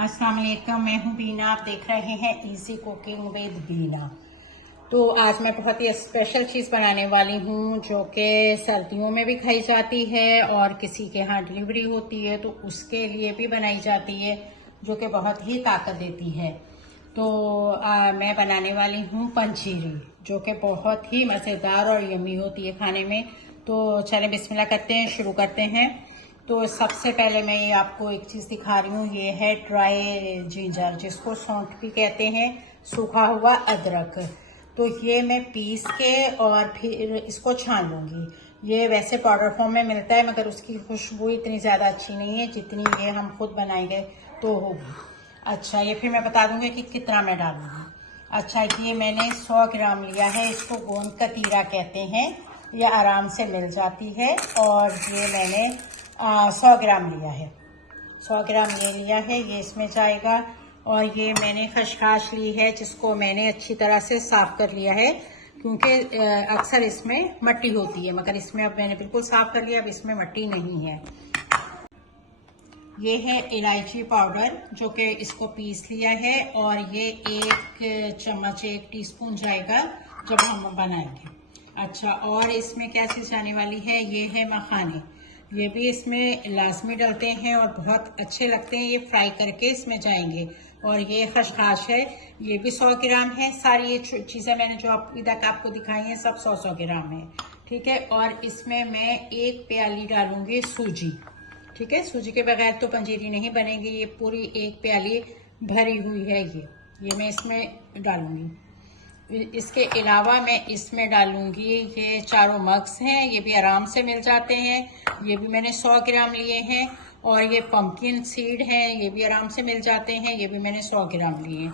अस्सलाम वालेकुम, मैं हूँ बीना। आप देख रहे हैं इजी कुकिंग विद बीना। तो आज मैं बहुत ही स्पेशल चीज़ बनाने वाली हूँ जो कि सर्दियों में भी खाई जाती है और किसी के यहाँ डिलीवरी होती है तो उसके लिए भी बनाई जाती है, जो कि बहुत ही ताकत देती है। तो मैं बनाने वाली हूँ पंजीरी, जो कि बहुत ही मज़ेदार और यम्मी होती है खाने में। तो चलें बिस्मिल्लाह करते हैं, शुरू करते हैं। तो सबसे पहले मैं ये आपको एक चीज़ दिखा रही हूँ, ये है ड्राई जिंजर, जिसको सौंठ भी कहते हैं, सूखा हुआ अदरक। तो ये मैं पीस के और फिर इसको छान लूँगी। ये वैसे पाउडर फॉर्म में मिलता है, मगर उसकी खुशबू इतनी ज़्यादा अच्छी नहीं है जितनी ये हम खुद बनाएंगे तो होगी। अच्छा, ये फिर मैं बता दूँगी कि कितना मैं डालूँगी। अच्छा, ये मैंने 100 ग्राम लिया है, इसको गोंद कतीरा कहते हैं, ये आराम से मिल जाती है। और ये मैंने 100 ग्राम लिया है, 100 ग्राम ये लिया है, ये इसमें जाएगा। और ये मैंने खसखस ली है, जिसको मैंने अच्छी तरह से साफ कर लिया है, क्योंकि अक्सर इसमें मट्टी होती है, मगर इसमें अब मैंने बिल्कुल साफ कर लिया, अब इसमें मट्टी नहीं है। ये है इलायची पाउडर, जो कि इसको पीस लिया है, और ये 1 चम्मच 1 टीस्पून जाएगा जब हम बनाएंगे। अच्छा, और इसमें क्या चीज़ जाने वाली है, ये है मखाने, ये भी इसमें लाजमी डलते हैं और बहुत अच्छे लगते हैं, ये फ्राई करके इसमें जाएंगे। और ये खसखस है, ये भी 100 ग्राम है। सारी ये चीज़ें मैंने जो अभी तक आपको दिखाई हैं सब 100-100 ग्राम है, ठीक है। और इसमें मैं 1 प्याली डालूंगी सूजी, ठीक है। सूजी के बगैर तो पंजीरी नहीं बनेगी। ये पूरी 1 प्याली भरी हुई है, ये मैं इसमें डालूंगी। इसके अलावा मैं इसमें डालूंगी, ये चारों मग्स हैं, ये भी आराम से मिल जाते हैं, ये भी मैंने 100 ग्राम लिए हैं। और ये पंपकिन सीड हैं, ये भी आराम से मिल जाते हैं, ये भी मैंने 100 ग्राम लिए हैं।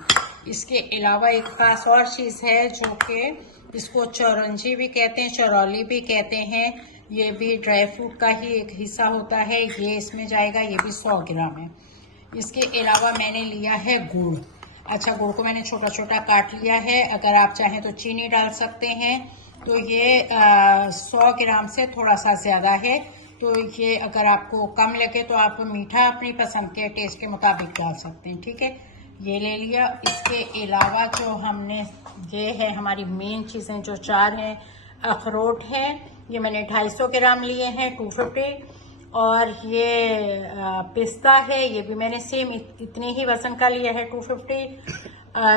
इसके अलावा एक खास और चीज़ है, जो कि इसको चौरंजी भी कहते हैं, चौरौली भी कहते हैं, ये भी ड्राई फ्रूट का ही एक हिस्सा होता है, ये इसमें जाएगा, ये भी 100 ग्राम है। इसके अलावा मैंने लिया है गुड़। अच्छा, गुड़ को मैंने छोटा छोटा काट लिया है, अगर आप चाहें तो चीनी डाल सकते हैं। तो ये 100 ग्राम से थोड़ा सा ज़्यादा है, तो ये अगर आपको कम लगे तो आप मीठा अपनी पसंद के टेस्ट के मुताबिक डाल सकते हैं, ठीक है। ये ले लिया। इसके अलावा जो हमने, ये है हमारी मेन चीज़ें जो 4 हैं। अखरोट है, ये मैंने 250 ग्राम लिए हैं, 250। और ये पिस्ता है, ये भी मैंने सेम इतनी ही वजन का लिया है, 250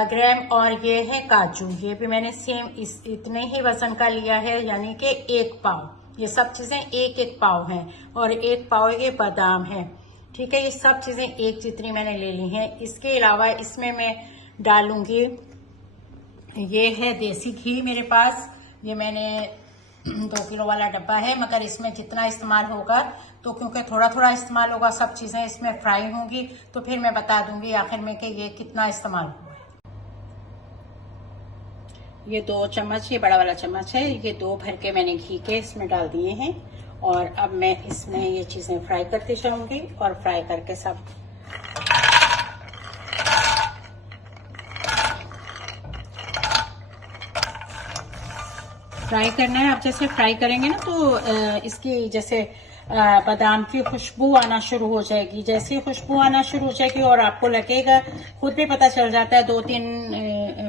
ग्राम। और ये है काजू, ये भी मैंने सेम इतने ही वजन का लिया है, यानी कि 1 पाव। ये सब चीज़ें 1-1 पाव हैं, और 1 पाव ये बादाम है, ठीक है। ये सब चीज़ें एक जितनी मैंने ले ली हैं। इसके अलावा इसमें मैं डालूंगी, ये है देसी घी मेरे पास, ये मैंने 2 किलो वाला डब्बा है, मगर इसमें जितना इस्तेमाल होगा, तो क्योंकि थोड़ा थोड़ा इस्तेमाल होगा, सब चीज़ें इसमें फ्राई होंगी, तो फिर मैं बता दूंगी आखिर में कि ये कितना इस्तेमाल हुआ है। ये 2 चम्मच, ये बड़ा वाला चम्मच है, ये 2 भर के मैंने घी के इसमें डाल दिए हैं। और अब मैं इसमें ये चीज़ें फ्राई करती जाऊंगी, और फ्राई करके सब फ्राई करना है। आप जैसे फ्राई करेंगे ना, तो इसकी जैसे बादाम की खुशबू आना शुरू हो जाएगी। जैसे ही खुशबू आना शुरू हो जाएगी, और आपको लगेगा, खुद भी पता चल जाता है, 2-3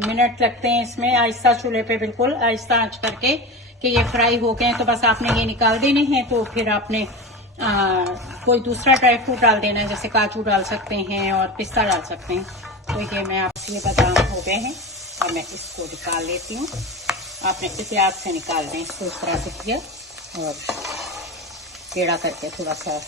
मिनट लगते हैं इसमें, आहिस्ता चूल्हे पे बिल्कुल आहिस्ता आंच करके, कि ये फ्राई हो गए हैं। तो बस आपने ये निकाल देने हैं। तो फिर आपने कोई दूसरा ड्राई फ्रूट डाल देना है, जैसे काजू डाल सकते हैं और पिस्ता डाल सकते हैं। तो ये मैं आपसे, ये बादाम हो गए हैं, और मैं इसको निकाल लेती हूँ। आपने एहतियात से निकाल दें इसको, इस तरह से किया, और टेढ़ा करके थोड़ा सा।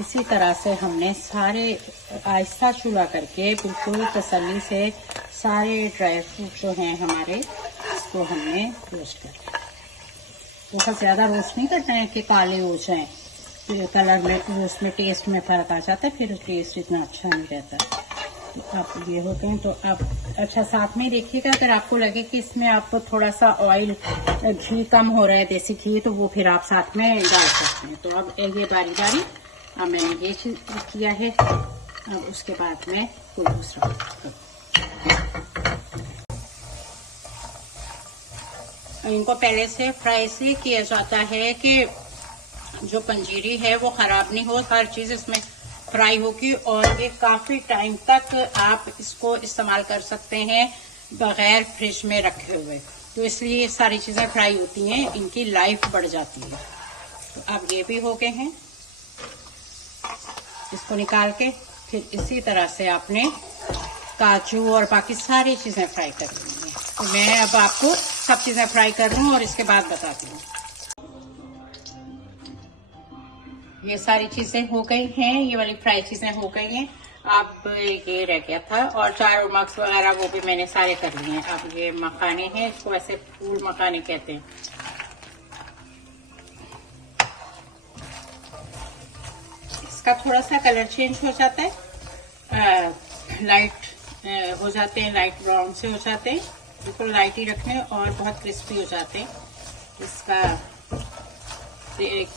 इसी तरह से हमने सारे आहिस्ता चूल्हा करके बिल्कुल तसल्ली से सारे ड्राई फ्रूट जो हैं हमारे, इसको हमने रोस्ट कर लिया। बहुत ज़्यादा रोस्ट नहीं करना है कि काले हो जाएं, फिर कलर में, उसमें टेस्ट में फ़र्क आ जाता है, फिर टेस्ट इतना अच्छा नहीं रहता। तो आप ये होते हैं, तो आप अच्छा साथ में देखिएगा, अगर आपको लगे कि इसमें आपको थोड़ा सा ऑयल, घी कम हो रहा है, देसी घी, तो वो फिर आप साथ में डाल सकते हैं। तो अब ये बारी बारी, अब मैंने ये चीज़ किया है, अब उसके बाद में कोई दूसरा इनको पहले से फ्राई से किया जाता है कि जो पंजीरी है वो खराब नहीं हो, हर चीज इसमें फ्राई होगी और ये काफी टाइम तक आप इसको इस्तेमाल कर सकते हैं बगैर फ्रिज में रखे हुए। तो इसलिए सारी चीजें फ्राई होती हैं, इनकी लाइफ बढ़ जाती है। तो अब ये भी हो गए हैं, इसको निकाल के फिर इसी तरह से आपने काजू और बाकी सारी चीजें फ्राई कर लेंगे। तो मैं अब आपको सब चीजें फ्राई कर रही हूँ और इसके बाद बताती हूँ। ये सारी चीजें हो गई हैं, ये वाली फ्राई चीजें हो गई हैं। अब ये रह गया था और चारों मग्स वगैरह वो भी मैंने सारे कर लिए हैं। अब ये मखाने हैं, इसको वैसे फूल मखाने कहते हैं। इसका थोड़ा सा कलर चेंज हो जाता है, लाइट हो जाते हैं, लाइट ब्राउन से हो जाते हैं, बिल्कुल लाइट ही रखने और बहुत क्रिस्पी हो जाते हैं।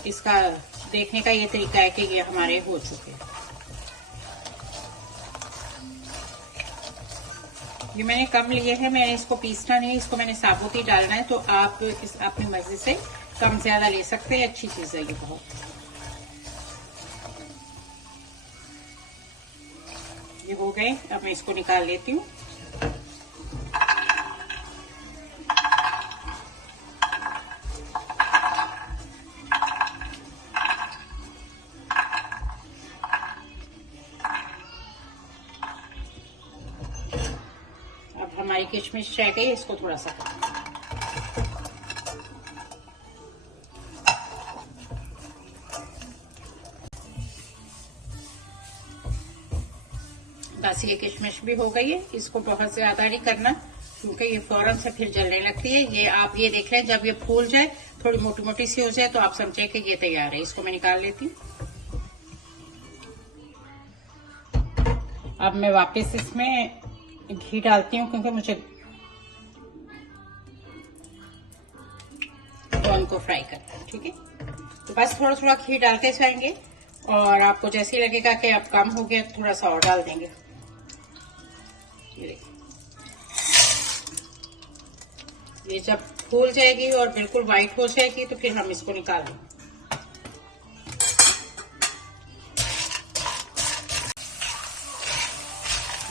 इसका देखने का ये तरीका है कि ये हमारे हो चुके हैं। ये मैंने कम लिए हैं, मैंने इसको पीसना नहीं, इसको मैंने साबुत ही डालना है। तो आप इस अपनी मर्जी से कम ज्यादा ले सकते हैं, अच्छी चीज है ये बहुत। ये हो गए, अब मैं इसको निकाल लेती हूँ। अब हमारी किशमिश रह गई, इसको थोड़ा सा बस ये किशमिश भी हो गई है। इसको बहुत ज्यादा नहीं करना क्योंकि ये फौरन से फिर जलने लगती है। ये आप ये देख लें, जब ये फूल जाए, थोड़ी मोटी मोटी सी हो जाए तो आप समझे कि ये तैयार है। इसको मैं निकाल लेती हूँ। अब मैं वापस इसमें घी डालती हूँ क्योंकि मुझे कॉर्न को फ्राई करना है। ठीक है, तो बस थोड़ा थोड़ा घी डाल के जाएंगे और आपको जैसे ही लगेगा कि अब कम हो गया थोड़ा सा और डाल देंगे। ये जब फूल जाएगी और बिल्कुल व्हाइट हो जाएगी तो फिर हम इसको निकाल देंगे।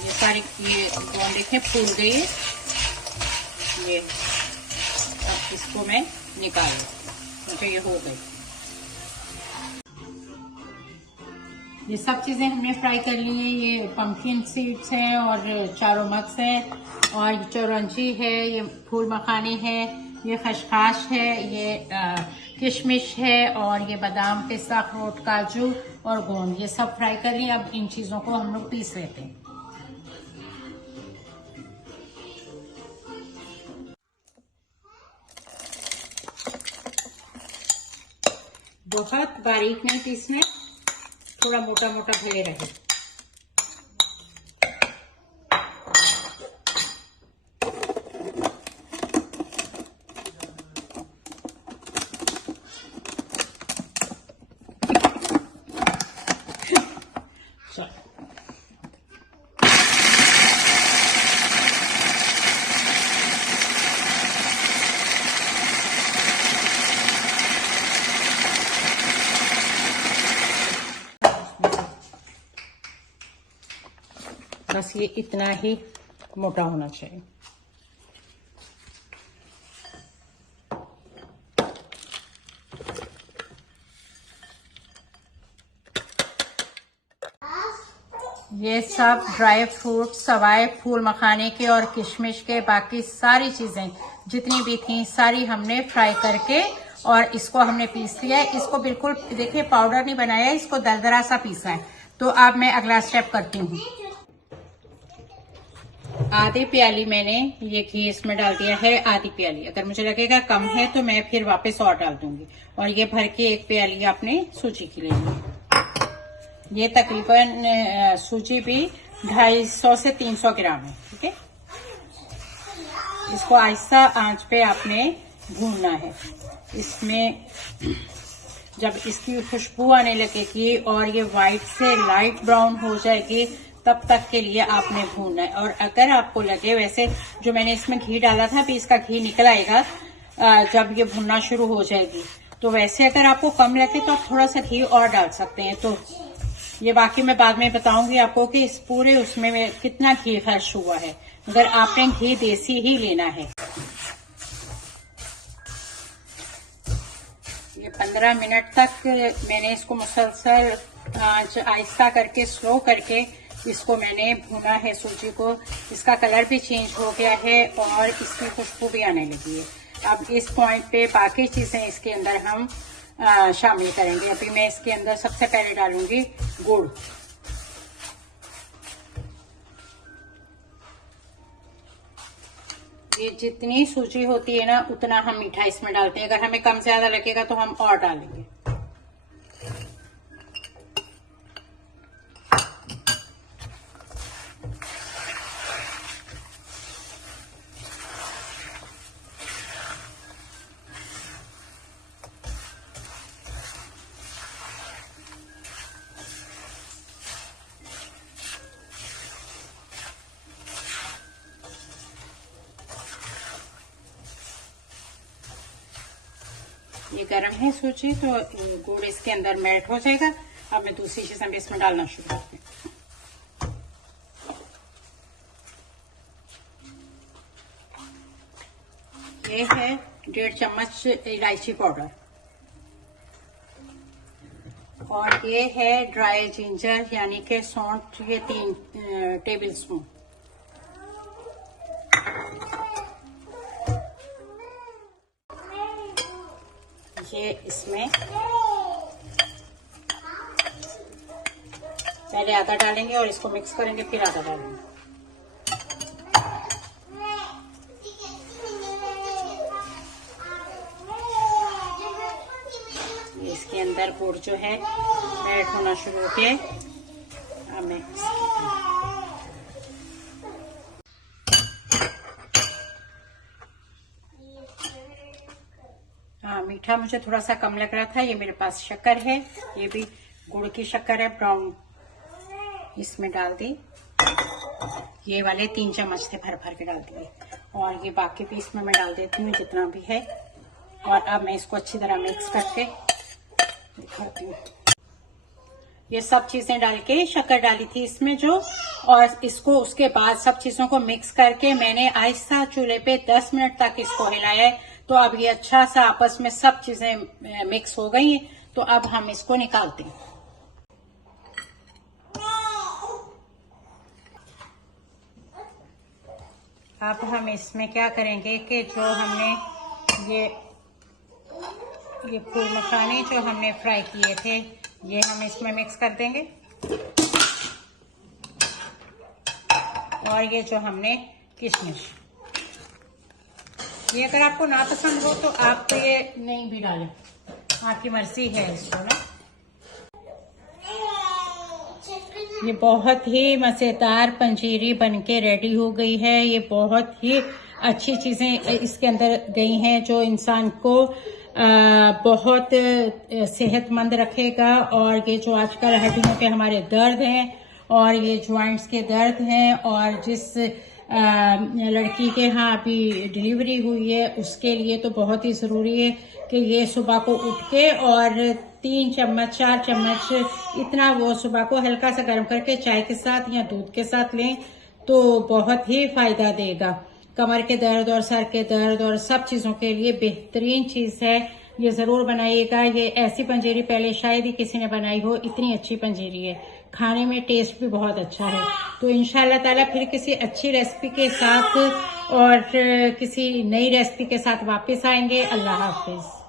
ये सारी ये कॉर्न देखें फूल गई है। ये अब इसको मैं निकाल लूं क्योंकि ये हो गई। ये सब चीजें हमने फ्राई कर ली हैं। ये पंपकिन सीड्स हैं और चारों मग्स हैं और चौरंजी है, ये फूल मखाने हैं, ये खसखस है, ये किशमिश है और ये बादाम, पिस्ता, अखरोट, काजू और गोंद, ये सब फ्राई कर लिए। अब इन चीजों को हम लोग पीस लेते हैं। बहुत बारीक नहीं पीसना, थोड़ा मोटा मोटा भले रहे। बस ये इतना ही मोटा होना चाहिए। ये सब ड्राई फ्रूट सवाए फूल मखाने के और किशमिश के, बाकी सारी चीजें जितनी भी थी सारी हमने फ्राई करके और इसको हमने पीस लिया है। इसको बिल्कुल देखिए पाउडर नहीं बनाया है, इसको दरदरा सा पीसा है। तो अब मैं अगला स्टेप करती हूँ। आधी प्याली मैंने ये घी इसमें डाल दिया है, आधी प्याली। अगर मुझे लगेगा कम है तो मैं फिर वापस और डाल दूंगी। और ये भर के एक प्याली आपने सूजी की लेनी। ये तकरीबन सूजी भी 250 से 300 ग्राम है। ठीक है, इसको आहिस्ता आंच पे आपने भूनना है। इसमें जब इसकी खुशबू आने लगेगी और ये व्हाइट से लाइट ब्राउन हो जाएगी तब तक के लिए आपने भूनना है। और अगर आपको लगे, वैसे जो मैंने इसमें घी डाला था अभी इसका घी निकल आएगा, जब ये भुनना शुरू हो जाएगी। तो वैसे अगर आपको कम लगे तो आप थोड़ा सा घी और डाल सकते हैं। तो ये बाकी मैं बाद में बताऊंगी आपको कि इस पूरे उसमें में कितना घी खर्च हुआ है, मगर आपने घी देसी ही लेना है। ये 15 मिनट तक मैंने इसको मुसलसल आहिस्ता करके, स्लो करके इसको मैंने भुना है सूजी को। इसका कलर भी चेंज हो गया है और इसकी खुशबू भी आने लगी है। अब इस पॉइंट पे बाकी चीजें इसके अंदर हम शामिल करेंगे। अभी मैं इसके अंदर सबसे पहले डालूंगी गुड़। ये जितनी सूजी होती है ना उतना हम मीठा इसमें डालते हैं। अगर हमें कम ज्यादा लगेगा तो हम और डालेंगे। ये गर्म है सूजी, तो गुड़ इसके अंदर मेल्ट हो जाएगा। अब मैं दूसरी चीजें भी इसमें डालना शुरू करती हूँ। ये है 1.5 चम्मच इलायची पाउडर और ये है ड्राई जिंजर यानी कि सौंठ, ये 3 टेबल स्पून। ये इसमें पहले आधा डालेंगे और इसको मिक्स करेंगे, फिर आधा डालेंगे। इसके अंदर गुड़ जो है ऐड होना शुरू हो गया। अब मैं मीठा मुझे थोड़ा सा कम लग रहा था। ये मेरे पास शक्कर है, ये भी गुड़ की शक्कर है, ब्राउन, इसमें डाल दी। ये वाले 3 चम्मच थे, भर भर के डाल दिए। और ये बाकी भी इसमें मैं डाल देती हूँ जितना भी है। और अब मैं इसको अच्छी तरह मिक्स करके दिखाती हूँ। ये सब चीजें डाल के, शक्कर डाली थी इसमें जो, और इसको उसके बाद सब चीजों को मिक्स करके मैंने आहिस्ता चूल्हे पे 10 मिनट तक इसको हिलाया है। तो अब ये अच्छा सा आपस में सब चीजें मिक्स हो गई हैं। तो अब हम इसको निकालते हैं। अब हम इसमें क्या करेंगे कि जो हमने ये फूल मखाने जो हमने फ्राई किए थे, ये हम इसमें मिक्स कर देंगे। और ये जो हमने किशमिश, ये अगर आपको ना पसंद हो तो आप तो ये नहीं भी डालें, आपकी मर्जी है इसको ना। ये बहुत ही मजेदार पंजीरी बनके रेडी हो गई है। ये बहुत ही अच्छी चीजें इसके अंदर गई हैं जो इंसान को बहुत सेहतमंद रखेगा। और ये जो आजकल हड्डियों के हमारे दर्द हैं और ये ज्वाइंट्स के दर्द हैं, और जिस लड़की के यहाँ अभी डिलीवरी हुई है उसके लिए तो बहुत ही जरूरी है कि ये सुबह को उठ के और 3 चम्मच 4 चम्मच इतना वो सुबह को हल्का सा गर्म करके चाय के साथ या दूध के साथ लें तो बहुत ही फायदा देगा। कमर के दर्द और सर के दर्द और सब चीजों के लिए बेहतरीन चीज है। ये जरूर बनाइएगा। ये ऐसी पंजीरी पहले शायद ही किसी ने बनाई हो, इतनी अच्छी पंजीरी है। खाने में टेस्ट भी बहुत अच्छा है। तो इंशाल्लाह ताला फिर किसी अच्छी रेसिपी के साथ और किसी नई रेसिपी के साथ वापस आएंगे। अल्लाह हाफिज।